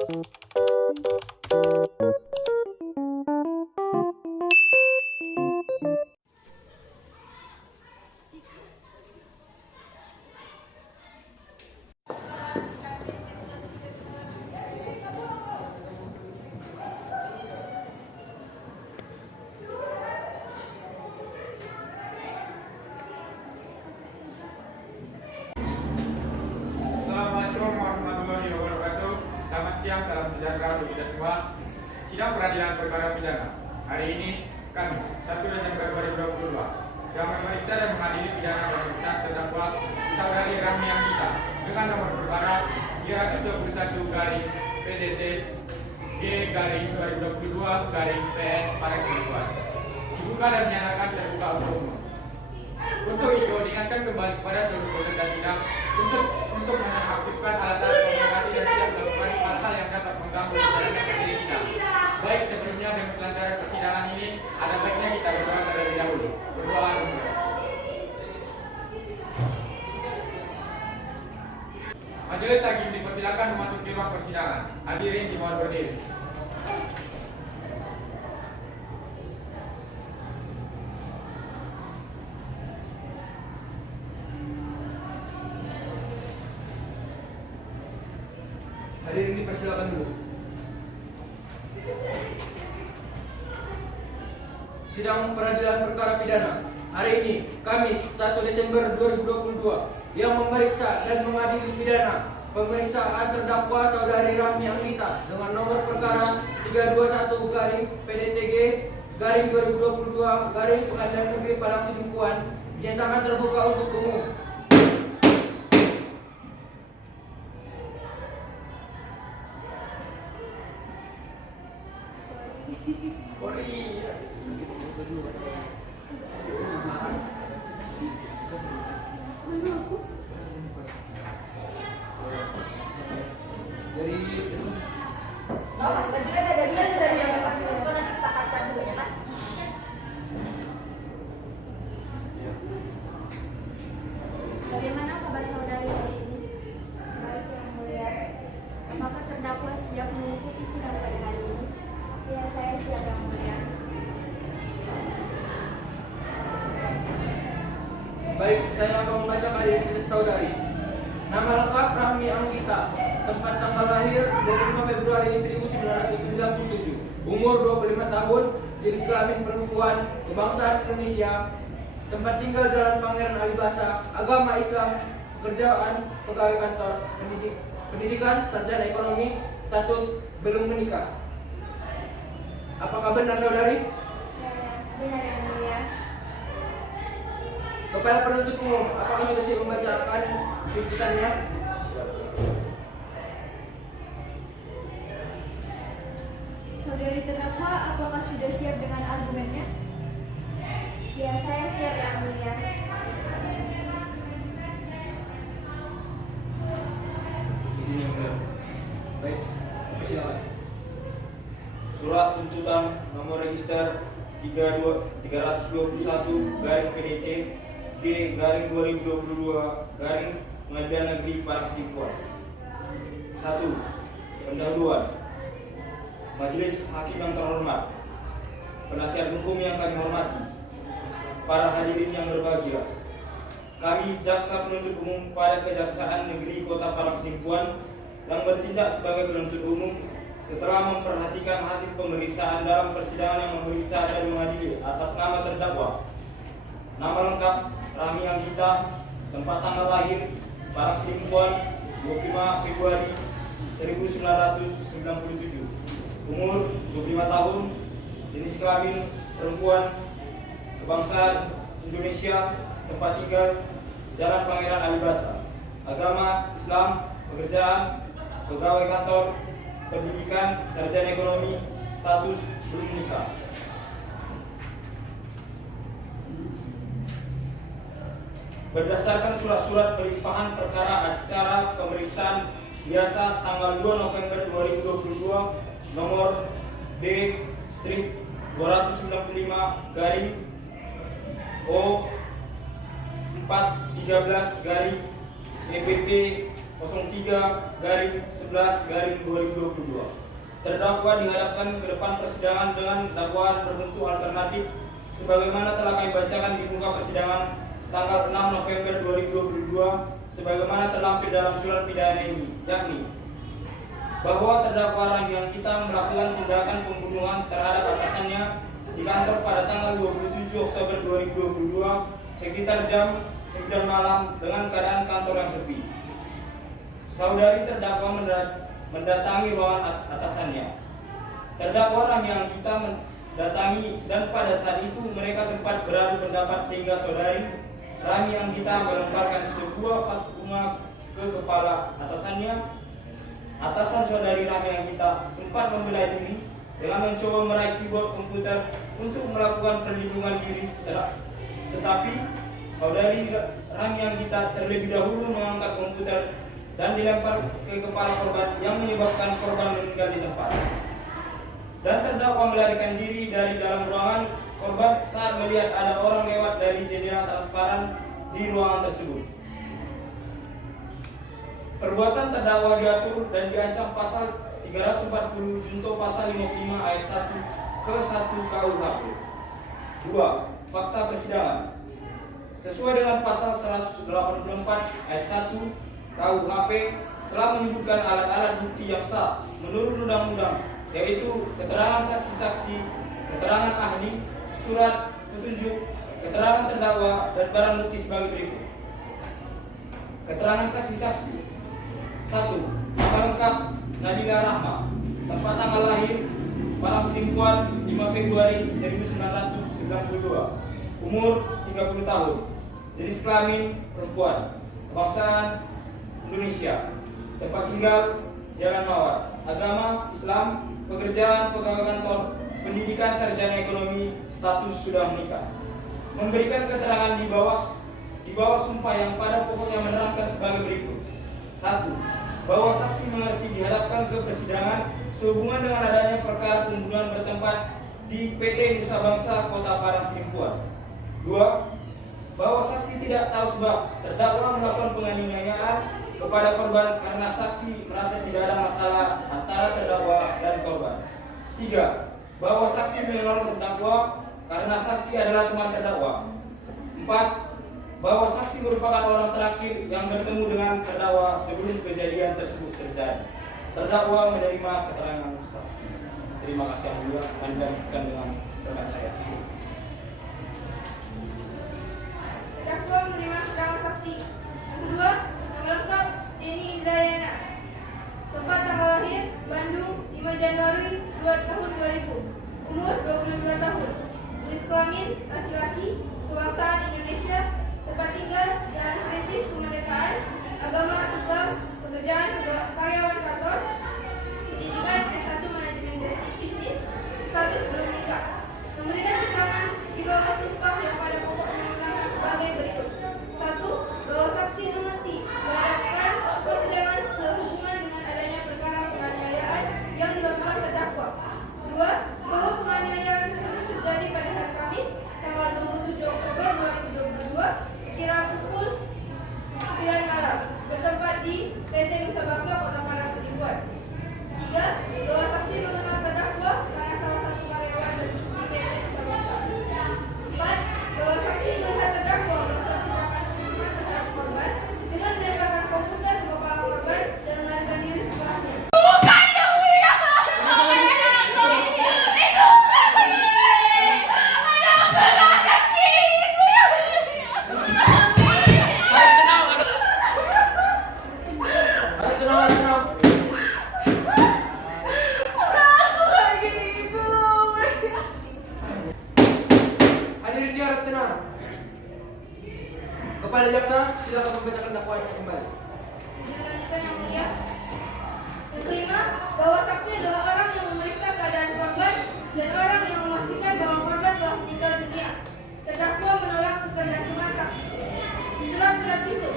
Assalamualaikum warahmatullahi wabarakatuh. Selamat siang, salam sejahtera untuk kita semua. Sidang peradilan perkara pidana hari ini Kamis 1 Desember 2022 yang memeriksa dan mengadili pidana pemeriksaan terdakwa Saudari Rahmi Anggita dengan nomor perkara 321 garing PDT G garing 2022 garing PN Parek Selatan. Dibuka dan menyatakan terbuka untuk umum. Untuk itu diingatkan kembali kepada seluruh peserta sidang untuk menonaktifkan alat-alat komunikasi dan tidak melakukan hal-hal yang dapat mengganggu jalannya materi sidang. Baik, sebelumnya demi kelancaran persidangan ini ada baiknya kita berdoa terlebih dahulu. Berdoa dulu. Majelis hakim dipersilakan memasuki ruang persidangan. Hadirin dimohon berdiri. Hadirin dipersilakan dulu. Sidang peradilan perkara pidana hari ini Kamis 1 Desember 2022 yang memeriksa dan mengadili pidana pemeriksaan terdakwa Saudari Rahmi Anggita dengan nomor perkara 321 garing PDTG garing 2022 garing Pengadilan Negeri Padang Sidimpuan dinyatakan terbuka untuk umum. Bagaimana kabar saudari hari ini? Baik, Yang Mulia. Apakah terdakwa siap mengikuti sidang pada hari ini? Ya, saya siap, Yang Mulia. Baik, saya akan membacakan identitas saudari. Nama lengkap Rahmi Anggita, tempat tanggal lahir 25 Februari 1997, umur 25 tahun, jenis kelamin perempuan, kebangsaan Indonesia, tempat tinggal Jalan Pangeran Alibasa, agama Islam, pekerjaan pegawai kantor, pendidikan sarjana ekonomi, status belum menikah. Apakah benar saudari? Ya, benar, Yang Mulia. Kepada penuntut umum, apakah sudah siap membacakan tuntutannya? Saudari terdakwa, apakah sudah siap dengan argumennya? Ya, saya siap, Yang Mulia. Di sini benar. Baik, silakan. Surat tuntutan nomor register 321 garing PDT G garing 2022 garing Pengadilan Negeri Padang Sidimpuan. 1. Pendahuluan. Majelis Hakim yang terhormat, penasihat hukum yang kami hormati, para hadirin yang berbahagia, kami jaksa penuntut umum pada Kejaksaan Negeri Kota Padang Sidimpuan yang bertindak sebagai penuntut umum setelah memperhatikan hasil pemeriksaan dalam persidangan yang memeriksa dan mengadili atas nama terdakwa. Nama lengkap Rahmi Anggita, tempat tanggal lahir Padang Sidimpuan 25 Februari 1997, umur 25 tahun, jenis kelamin perempuan, kebangsaan Indonesia, tempat tinggal Jalan Pangeran Alibasa, agama Islam, pekerjaan pegawai kantor, pendidikan sarjana ekonomi, status belum menikah. Berdasarkan surat-surat pelimpahan perkara acara pemeriksaan biasa tanggal 2 November 2022 nomor D/295 garing O 413 garing EPP 03/11/2022. Terdakwa dihadapkan ke depan persidangan dengan dakwaan berbentuk alternatif sebagaimana telah kami bacakan di muka persidangan tanggal 6 November 2022 sebagaimana terlampir dalam surat pidana ini, yakni bahwa terdakwa Rahmi Anggita melakukan tindakan pembunuhan terhadap atasannya di kantor pada tanggal 27 Oktober 2022 sekitar jam 9 malam dengan keadaan kantor yang sepi. Saudari terdakwa mendatangi ruangan atasannya. Terdakwa Rahmi Anggita mendatangi dan pada saat itu mereka sempat beradu pendapat sehingga saudari Rahmi Anggita melemparkan sebuah vas bunga ke kepala atasannya. Atasan saudari Rahmi Anggita sempat membela diri dengan mencoba meraih keyboard komputer untuk melakukan perlindungan diri, tetapi saudari Rahmi Anggita terlebih dahulu mengangkat komputer dan dilempar ke kepala korban yang menyebabkan korban meninggal di tempat. Dan terdakwa melarikan diri dari dalam ruangan korban saat melihat ada orang lewat dari jendela transparan di ruangan tersebut. Perbuatan terdakwa diatur dan diancam pasal 340 junto pasal 55 ayat 1 ke 1 KUHP. 2. Fakta persidangan. Sesuai dengan pasal 184 ayat 1 KUHP telah menyebutkan alat-alat bukti yang sah menurut undang-undang, yaitu keterangan saksi-saksi, keterangan ahli, surat petunjuk, keterangan terdakwa, dan barang bukti sebagai berikut. Keterangan saksi-saksi. 1. Nama lengkap Nadila Rahma, tempat tanggal lahir Parang Selingkuhan 5 Februari 1992, umur 30 tahun, jenis kelamin perempuan, kebangsaan Indonesia, tempat tinggal Jalan Mawar, agama Islam, pekerjaan pegawai kantor, pendidikan sarjana ekonomi, status sudah menikah. Memberikan keterangan di bawah sumpah yang pada pokoknya menerangkan sebagai berikut. 1. Bahwa saksi mengerti dihadapkan ke persidangan sehubungan dengan adanya perkara pembunuhan bertempat di PT Nusa Bangsa Kota Parang Selingkuhan. 2. Bahwa saksi tidak tahu sebab terdakwa melakukan penganiayaan kepada korban karena saksi merasa tidak ada masalah antara terdakwa dan korban. 3. Bahwa saksi menolong terdakwa karena saksi adalah teman terdakwa. 4. Bahwa saksi merupakan orang terakhir yang bertemu dengan terdakwa sebelum kejadian tersebut terjadi. Terdakwa menerima keterangan saksi. Terima kasih yang mulia. Anda lanjutkan dengan rekan saya. Terdakwa menerima keterangan saksi. Yang kedua, nama lengkap Denny Indrayana, tempat tanggal lahir Bandung 5 Januari 2000, umur 22 tahun, jenis kelamin laki-laki, kebangsaan Indonesia, tempat tinggal Jalan Perintis Kemerdekaan, agama Islam, pekerjaan karyawan kantor, pendidikan S1 manajemen bisnis, status belum menikah. Memberikan keterangan di bawah sumpah yang pada pokoknya menerangkan sebagai berikut. 1. Bahwa saksi mengerti dihadapkan persidangan sehubungan dengan adanya perkara penganiayaan yang dilakukan terdakwa. 2. Bahwa penganiayaan tersebut terjadi pada hari Kamis tanggal 27 Oktober 2022 sekira pukul 9 malam bertempat di PT Nusa Bangsa Kota Parang Selingkuhan. 3. Bahwa saksi mengenal terdakwa karena salah satu karyawan di PT Nusa Bangsa. 4. Bahwa saksi melihat terdakwa melakukan tindakan pembunuhan terhadap korban dengan melemparkan komputer ke kepala korban dan melarikan diri setelahnya. Hadirin diharap tenang. Kepada jaksa, silakan membacakan dakwaannya kembali. Dilanjutkan yang mulia. Yang kelima, bahwa saksi adalah orang yang memeriksa keadaan korban dan orang yang memastikan bahwa korban telah meninggal dunia. Terdakwa menolak ketergantungan saksi. Surat-surat visum.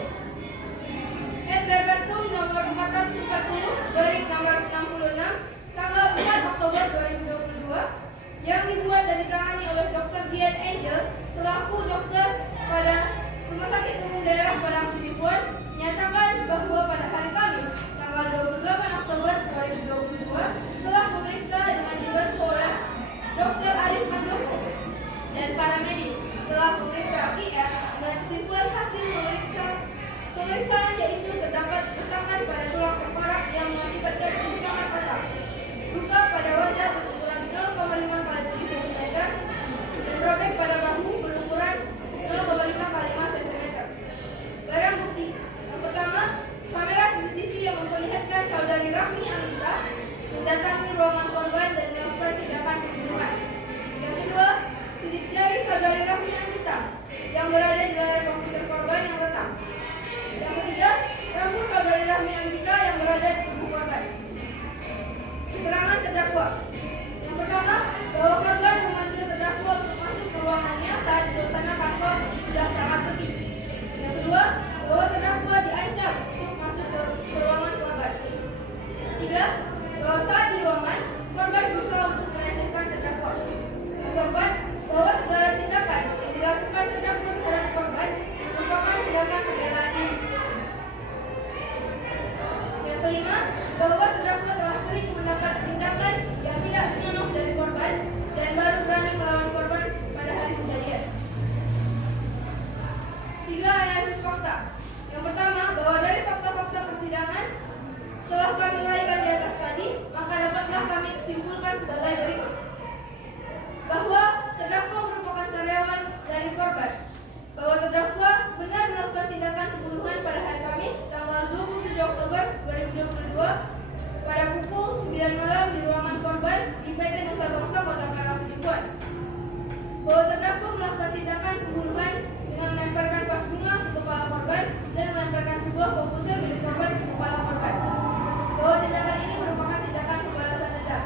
Repertum nomor 440 dari 1666 tanggal 4 Oktober 2022 yang dibuat dan ditangani oleh Dr. Dian Angel selaku dokter pada Rumah Sakit Umum Daerah Parang Selingkuhan menyatakan bahwa pada hari bahwa saat di ruangan korban berusaha untuk melecehkan terdakwa. Yang keempat, bahwa segala tindakan yang dilakukan terdakwa terhadap korban merupakan tindakan pembelaan diri. Yang kelima, bahwa terdakwa telah sering mendapat tindakan yang tidak senonoh dari korban dan baru berani melawan korban pada hari kejadian. 3. Analisis fakta. Yang pertama, bahwa dari fakta-fakta persidangan telah kami uraikan di atas tadi, maka dapatlah kami simpulkan sebagai berikut. Bahwa terdakwa merupakan karyawan dari korban. Bahwa terdakwa benar melakukan tindakan pembunuhan pada hari Kamis, tanggal 27 Oktober 2022 pada pukul 9 malam di ruangan korban di PT Nusa Bangsa Kota Parang Sidimpuan. Bahwa terdakwa melakukan tindakan pembunuhan dengan melemparkan vas bunga ke kepala korban dan melemparkan sebuah komputer milik korban ke kepala korban. Bahwa tindakan ini merupakan tindakan pembalasan dendam.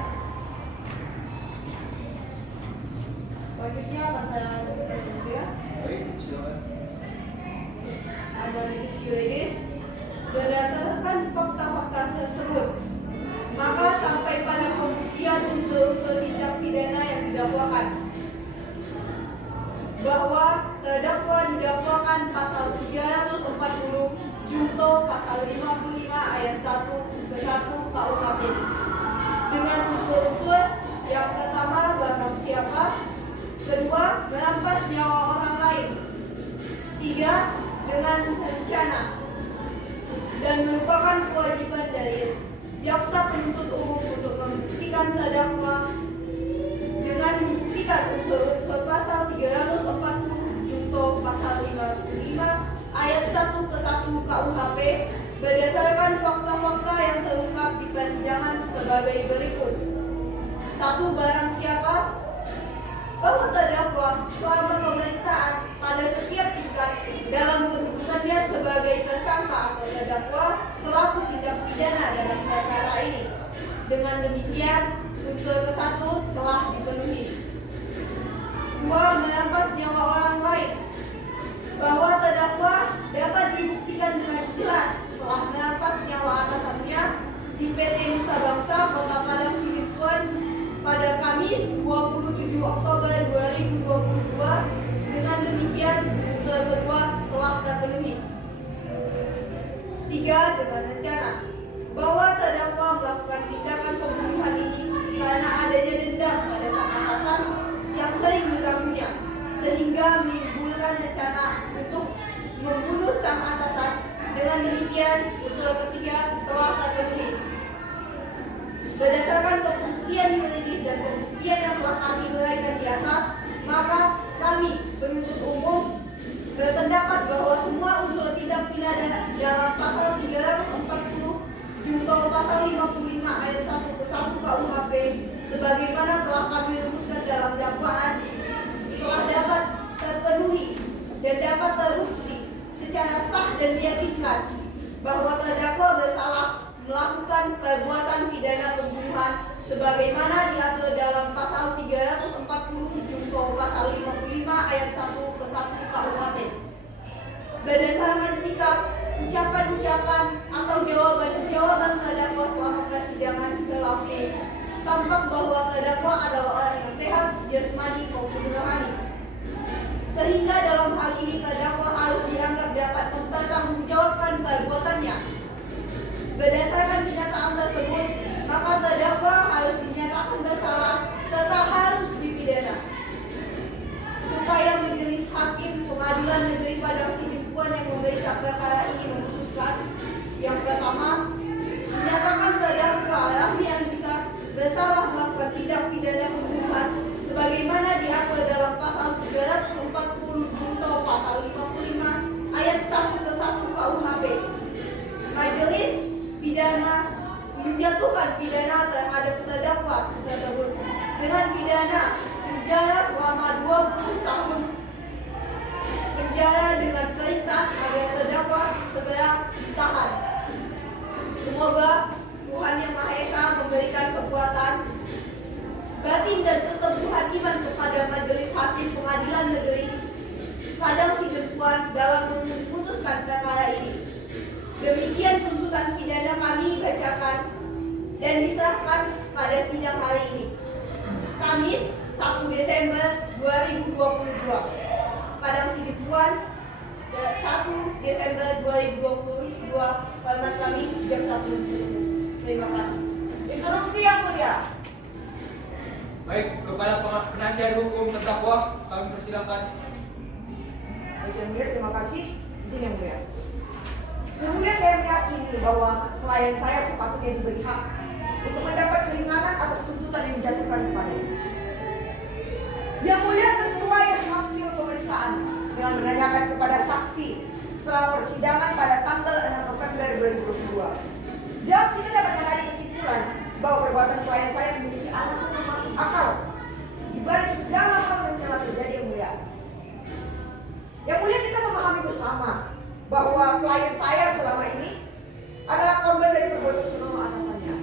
Selanjutnya akan saya lanjutkan dulu ya. Baik, silakan. Analisis yuridis. Berdasarkan fakta-fakta tersebut, maka sampai pada pembuktian unsur-unsur tindak pidana yang didakwakan, bahwa terdakwa didakwakan pasal 340 junto pasal 55 ayat 1 ke 1 KUHP dengan unsur-unsur yang pertama barang siapa, kedua merampas nyawa orang lain, tiga dengan rencana, dan merupakan kewajiban dari jaksa penuntut umum untuk membuktikan terdakwa dengan membuktikan unsur-unsur pasal 340 junto pasal 55 ayat 1 ke 1 KUHP berdasarkan fakta-fakta yang terungkap di persidangan sebagai berikut. 1. Barang siapa? Bahwa terdakwa selama pemeriksaan pada setiap tingkat dalam kedudukannya sebagai tersangka atau terdakwa pelaku tindak pidana dalam perkara ini. Dengan demikian, unsur ke-1 telah dipenuhi. 2. Merampas nyawa orang lain. Bahwa terdakwa dapat dibuktikan dengan jelas telah merampas nyawa atasannya di PT Nusa Bangsa Kota Padang Sidimpuan pada Kamis 27 Oktober 2022. Dengan demikian, unsur kedua telah terpenuhi. 3. Dengan rencana. Bahwa terdakwa melakukan tindakan pembunuhan ini karena adanya dendam pada sang atasan yang sering mengganggunya, sehingga menimbulkan rencana untuk membunuh sang atasan. Dengan demikian, unsur ketiga telah terpenuhi. Berdasarkan pembuktian yuridis dan pembuktian yang telah kami uraikan di atas, maka kami penuntut umum berpendapat bahwa semua unsur tindak pidana dalam pasal 340 junto pasal 55 ayat 1 ke 1 KUHP sebagaimana telah kami rumuskan dalam dakwaan telah dapat terpenuhi dan dapat terbukti secara sah dan meyakinkan bahwa terdakwa bersalah melakukan perbuatan pidana pembunuhan sebagaimana diatur dalam pasal 340 junto pasal 55 ayat 1 ke 1 KUHP. Berdasarkan sikap, ucapan-ucapan atau jawaban-jawaban terdakwa selama persidangan berlangsung, tampak bahwa terdakwa adalah orang yang sehat, jasmani maupun rohani. Sehingga dalam hal ini terdakwa harus dianggap dapat mempertanggungjawabkan perbuatannya. Berdasarkan kenyataan tersebut, maka terdakwa harus dinyatakan bersalah serta harus dipidana. Supaya majelis hakim pengadilan negeri Padang Sidimpuan yang memeriksa perkara ini memutuskan, yang pertama, menyatakan terdakwa Rahmi Anggita bersalah melakukan tindak pidana pembunuhan sebagaimana diatur dalam pasal 340 junto pasal 55 ayat 1 ke 1 KUHP. Majelis pidana menjatuhkan pidana terhadap terdakwa tersebut dengan pidana penjara selama 20 tahun penjara dengan perintah agar terdakwa segera ditahan. Semoga Tuhan Yang Maha Esa memberikan kekuatan batin dan keteguhan iman kepada Majelis Hakim Pengadilan Negeri Padang Sidimpuan dalam memutuskan perkara ini. Demikian tuntutan pidana kami bacakan. dan disahkan pada sidang kali ini. Kamis 1 Desember 2022. Pada sidang 1 Desember 2022, Hormat kami Jaksa Penuntut Umum. Terima kasih. Interupsi yang mulia. Baik, kepada penasihat hukum terdakwa kami persilakan. Baik, yang mulia, terima kasih. Izin yang mulia. Yang mulia, saya meyakini bahwa klien saya sepatutnya diberi hak untuk mendapat keringanan atas tuntutan yang dijatuhkan kepadanya. Yang mulia, sesuai hasil pemeriksaan dengan menanyakan kepada saksi selama persidangan pada tanggal 6 November 2022. Jelas kita dapat menarik kesimpulan bahwa perbuatan klien saya memiliki alasan yang masuk akal di balik segala hal yang telah terjadi, yang mulia. Yang mulia, kita memahami bersama bahwa klien saya selama ini adalah korban dari perbuatan senonoh atasannya.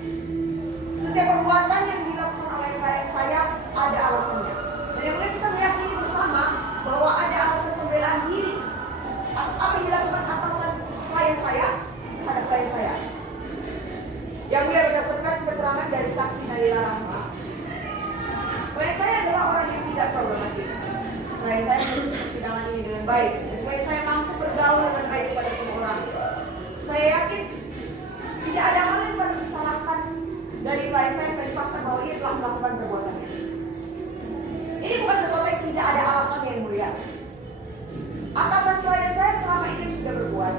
Setiap perbuatan yang dilakukan oleh klien saya ada alasannya. Dan yang mulia, kita meyakini bersama bahwa ada alasan pembelaan diri atas apa yang dilakukan atasan klien saya terhadap klien saya. Yang mulia, berdasarkan keterangan dari saksi Nadila Rahma, klien saya adalah orang yang tidak problematik. Klien saya mengikuti persidangan ini dengan baik, dan klien saya mampu bergaul dengan baik kepada semua orang. Saya yakin tidak ada hal yang patut disalahkan dari klien saya selain fakta bahwa ia telah melakukan perbuatannya. Ini bukan sesuatu yang tidak ada alasan, yang mulia. Atasan klien saya selama ini sudah berbuat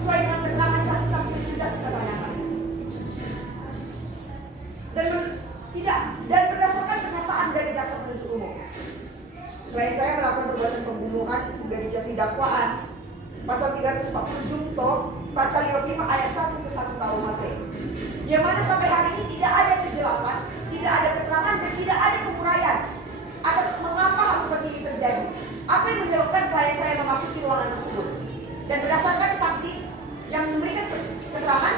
sesuai dengan keterangan saksi-saksi yang sudah kita tanyakan. Dan berdasarkan pernyataan dari jaksa penuntut umum, klien saya melakukan perbuatan pembunuhan hingga dijatuhi dakwaan pasal 340 Jungto, pasal 55 ayat 1 ke 1 KUHP, yang mana sampai hari ini tidak ada kejelasan, tidak ada keterangan, dan tidak ada penguraian atas mengapa hal seperti ini terjadi. Apa yang menyebabkan klien saya memasuki ruangan tersebut? Dan berdasarkan saksi yang memberikan keterangan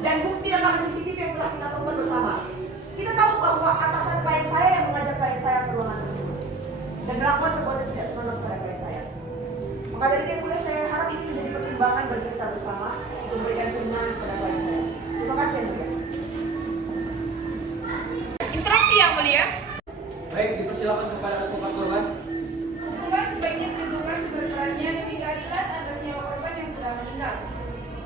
dan bukti rekaman CCTV yang telah kita tonton bersama, kita tahu bahwa atasan klien saya yang mengajak klien saya ke ruangan tersebut dan melakukan perbuatan tidak senonoh kepada klien saya. Maka dari itu, saya harap ini menjadi pertimbangan bagi kita bersama untuk memberikan keringanan kepada klien saya. Terima kasih, yang mulia. Interupsi yang mulia. Baik, dipersilakan kepada advokat korban. Hukuman sebaiknya ditentukan seberat-beratnya demi keadilan atas nyawa korban yang sudah meninggal.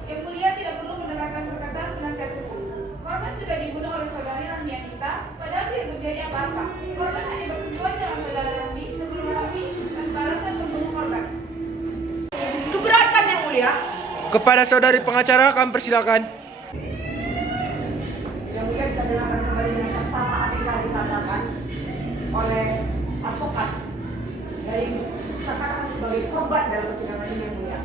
Yang mulia tidak perlu mendengarkan perkataan penasihat hukum. Korban sudah dibunuh oleh saudari Rahmi Anggita, padahal tidak terjadi apa-apa. Korban hanya bersentuhan dengan saudara Rahmi sebelum Rahmi tanpa alasan membunuh korban. Keberatan, yang mulia. Kepada saudari pengacara kami persilakan. Yang mulia, kita dengarkan kembali dengan saksama apa yang telah dikatakan oleh advokat dari dikatakan sebagai korban dalam persidangan ini, yang mulia.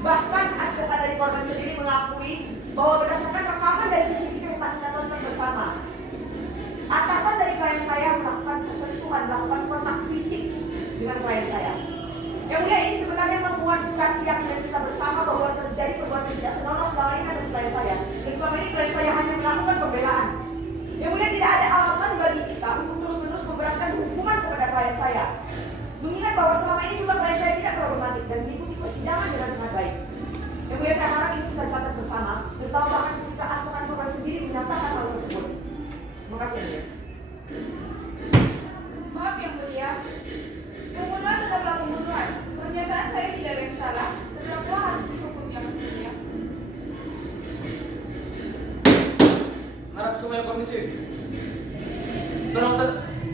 Bahkan advokat dari korban sendiri mengakui bahwa berdasarkan rekaman dari CCTV yang telah kita tonton bersama, atasan dari klien saya melakukan persentuhan, melakukan kontak fisik dengan klien saya. Yang mulia, ini sebenarnya menguatkan keyakinan kita bersama bahwa terjadi perbuatan tidak senonoh selama ini atas klien saya. Dan selama ini klien saya hanya melakukan pembelaan. Yang mulia, tidak ada alasan bagi kita untuk terus-menerus memberatkan hukuman kepada klien saya. Mengingat bahwa selama ini juga klien saya tidak problematik dan mengikuti persidangan dengan sangat baik. Yang mulia, saya harap ini kita catat bersama, terutama bahkan ketika advokat korban sendiri menyatakan hal tersebut. Terima kasih, yang mulia. Maaf, yang mulia. Pembunuhan tetaplah pembunuhan. Pernyataan saya tidak ada yang salah. Terdakwa harus dihukum, yang mulia. Harap semuanya kondusif. Tolong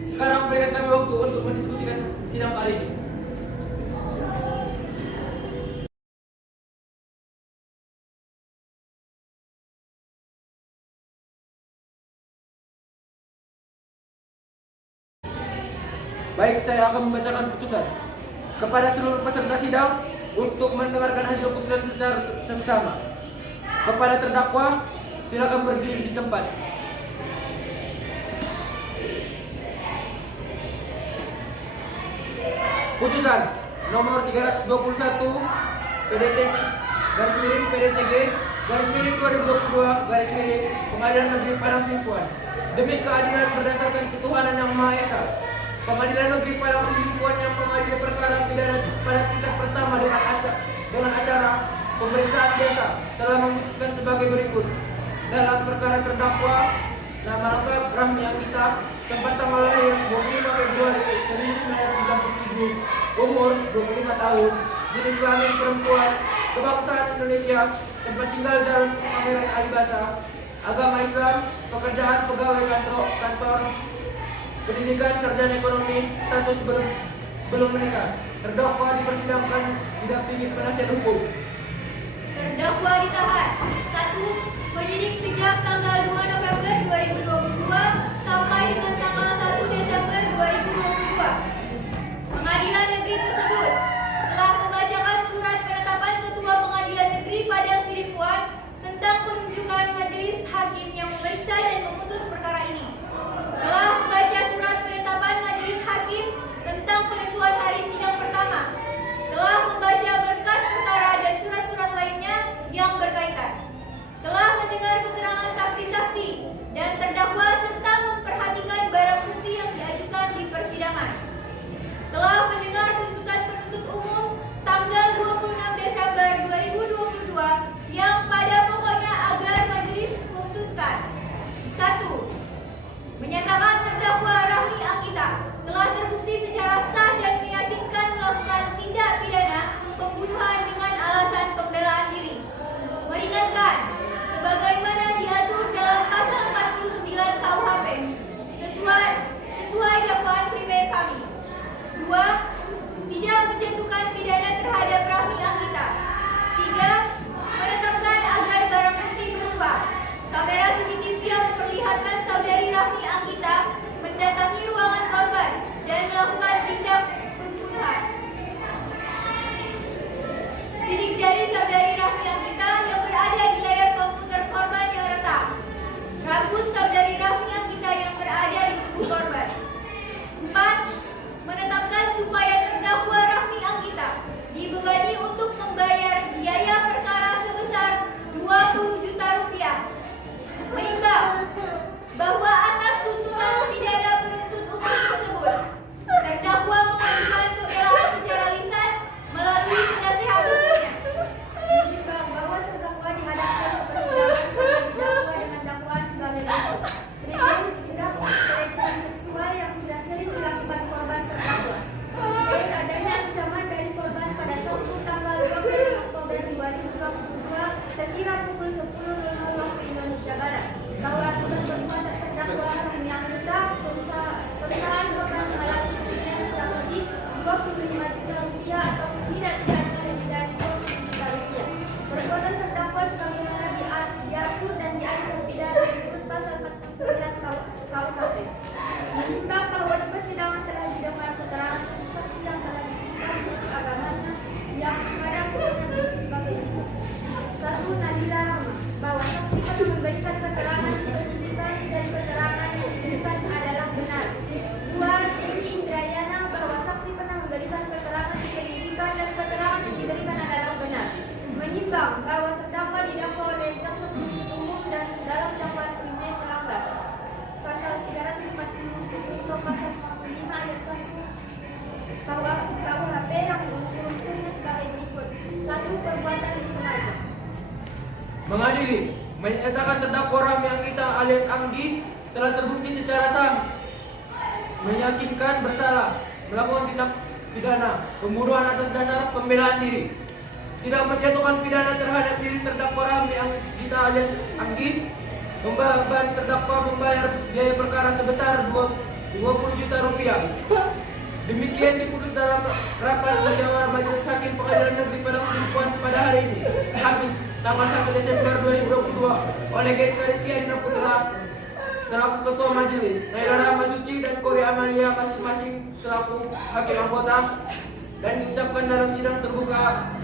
sekarang berikan kami waktu untuk mendiskusikan sidang kali ini. Baik, saya akan membacakan putusan kepada seluruh peserta sidang untuk mendengarkan hasil putusan secara seksama. Kepada terdakwa, silakan berdiri di tempat. Putusan nomor 321 PDT garis miring PDTG garis miring 2022 garis miring Pengadilan Negeri Padang Sidimpuan. Demi keadilan berdasarkan ketuhanan yang Maha Esa, Pengadilan Negeri Padang Sidimpuan yang mengadili perkara pidana pada tingkat pertama dengan acara pemeriksaan desa telah memutuskan sebagai berikut. dalam perkara terdakwa nama lengkap Rahmi Anggita, tempat tanggal lahir 25 Februari 1997, umur 25 tahun, jenis kelamin perempuan, kebangsaan Indonesia, tempat tinggal Jalan Pangeran Alibasa, agama Islam, pekerjaan pegawai kantor, pendidikan sarjana ekonomi, status belum menikah. Terdakwa dipersidangkan didampingi penasihat hukum. Terdakwa ditahan. 1. Penyidik sejak tanggal 2 November 2022 sampai dengan tanggal 1 Desember 2022. Pengadilan negeri tersebut telah membacakan surat penetapan Ketua Pengadilan Negeri Padang Sidimpuan tentang penunjukan majelis hakim yang memeriksa dan memutus perkara ini. Telah membaca surat penetapan majelis hakim tentang penentuan hari sidang pertama. Telah membaca berkas perkara dan surat-surat lainnya yang berkaitan. Telah mendengar keterangan saksi-saksi dan terdakwa serta memperhatikan barang bukti yang diajukan di persidangan. Telah mendengar tuntutan penuntut umum tanggal 26 Desember 2022 yang pada pokoknya agar majelis memutuskan. 1. Menyatakan terdakwa Rahmi Anggita telah terbukti secara sah dan meyakinkan melakukan tindak pidana pembunuhan dengan alasan pembelaan diri. Meringankan sebagaimana diatur dalam pasal 49 KUHP sesuai dakwaan primer kami. 2. Tidak menjatuhkan pidana terhadap Rahmi Anggita. 3. Menetapkan agar barang bukti berupa kamera CCTV yang memperlihatkan saudari Rahmi Anggita mendatangi ruangan korban dan melakukan tindak pembunuhan. Sidik jari saudari Rahmi Anggita yang berada di layar komputer korban yang retak. Rambut saudari Rahmi Anggita yang berada di tubuh korban. 4. Menetapkan supaya terdakwa Rahmi Anggita dibebani untuk membayar biaya perkara sebesar 20 juta rupiah. Menimbang bahwa atas tuntutan pidana penuntut umum tersebut, terdakwa mengajukan pembelaan secara lisan melalui penasehat hukumnya. Menimbang bahwa terdakwa dihadapkan ke persidangan karena didakwa dengan dakwaan sebagai berikut. Berikut tindak pelecehan seksual yang sudah sering dilakukan korban terdakwa. Sebagai adanya ancaman dari korban pada Sabtu tanggal 20 Oktober 2022 sekira pukul 10.00 waktu Indonesia Barat, bahwa akibat perbuatan terdakwa Rahmi Anggita, perusahaan korban mengalami kerugian kurang lebih 25 juta rupiah atau setidak-tidaknya lebih dari 20 juta rupiah. Perbuatan terdakwa sebagaimana diatur dan diancam pidana menurut pasal 49 KUHP. Menimbang bahwa di persidangan telah didengar keterangan saksi-saksi yang telah disumpah untuk agamanya yang menghadap dengan dosis sebagai berikut. 1. Nadila Rahma, bahwa saksi pernah memberikan keterangan penunjukan dan keterangan yang diberikan adalah benar. 2. Eni Indrayana, bahwa saksi pernah memberikan keterangan di penyidikan dan keterangan yang diberikan adalah benar. Menimbang bahwa terdakwa didakwa oleh jaksa penuntut umum dan dalam dakwaan primer melanggar pasal 340 atau pasal 45 ayat 1 KUHP yang unsur-unsurnya sebagai berikut. 1. Perbuatan disengaja. Mengadili, menyatakan terdakwa Rahmi Anggita alias Anggi telah terbukti secara sah meyakinkan bersalah melakukan tindak pidana pembunuhan atas dasar pembelaan diri, tidak menjatuhkan pidana terhadap diri terdakwa Rahmi Anggita alias Anggi, membebani terdakwa membayar biaya perkara sebesar 20 juta rupiah. Demikian diputus dalam rapat musyawarah Majelis Hakim Pengadilan Negeri Padang Sidimpuan pada hari ini, Kamis tanggal 1 Desember 2022 oleh Gaisca Rizky Adina Putra selaku Ketua Majelis, Naila Rahma Suci dan Kori Amalia masing-masing selaku Hakim Anggota, dan diucapkan dalam sidang terbuka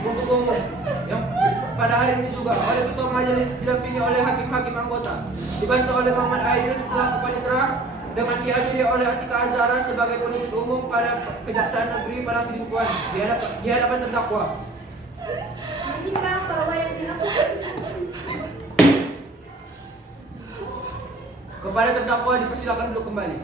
untuk umum yang pada hari ini juga oleh Ketua Majelis didampingi oleh Hakim-Hakim Anggota, dibantu oleh Muhammad Aidil selaku Panitera, dengan dihadiri oleh Atika Azhara sebagai penuntut umum pada Kejaksaan Negeri Padang Sidimpuan di hadapan terdakwa. Menimbang bahwa yang dimaksud Kepada terdakwa dipersilakan duduk kembali.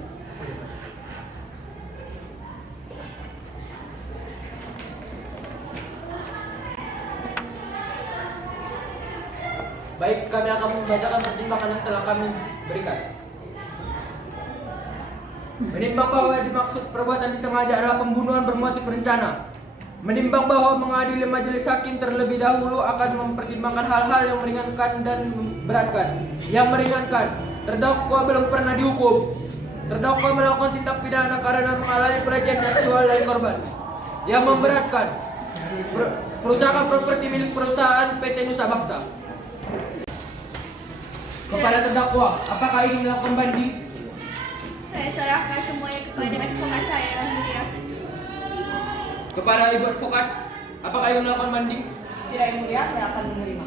Baik, kami akan membacakan pertimbangan yang telah kami berikan. Menimbang bahwa dimaksud perbuatan disengaja adalah pembunuhan bermotif rencana. Menimbang bahwa mengadili majelis hakim terlebih dahulu akan mempertimbangkan hal-hal yang meringankan dan memberatkan. Yang meringankan, terdakwa belum pernah dihukum. Terdakwa melakukan tindak pidana karena mengalami pelecehan seksual dari korban. Yang memberatkan, perusahaan properti milik perusahaan PT Nusa Bangsa. Kepada terdakwa, apakah ingin melakukan banding? Saya serahkan semuanya kepada advokat saya yang mulia. Kepada ibu advokat, apakah ingin melakukan banding? Tidak, Yang Mulia, saya akan menerima.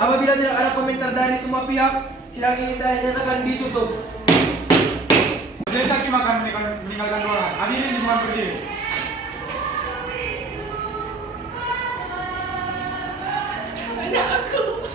Apabila tidak ada komentar dari semua pihak, sidang ini saya nyatakan ditutup. Majelis hakim akan meninggalkan ruangan. Hadirin dimohon berdiri. Anak aku.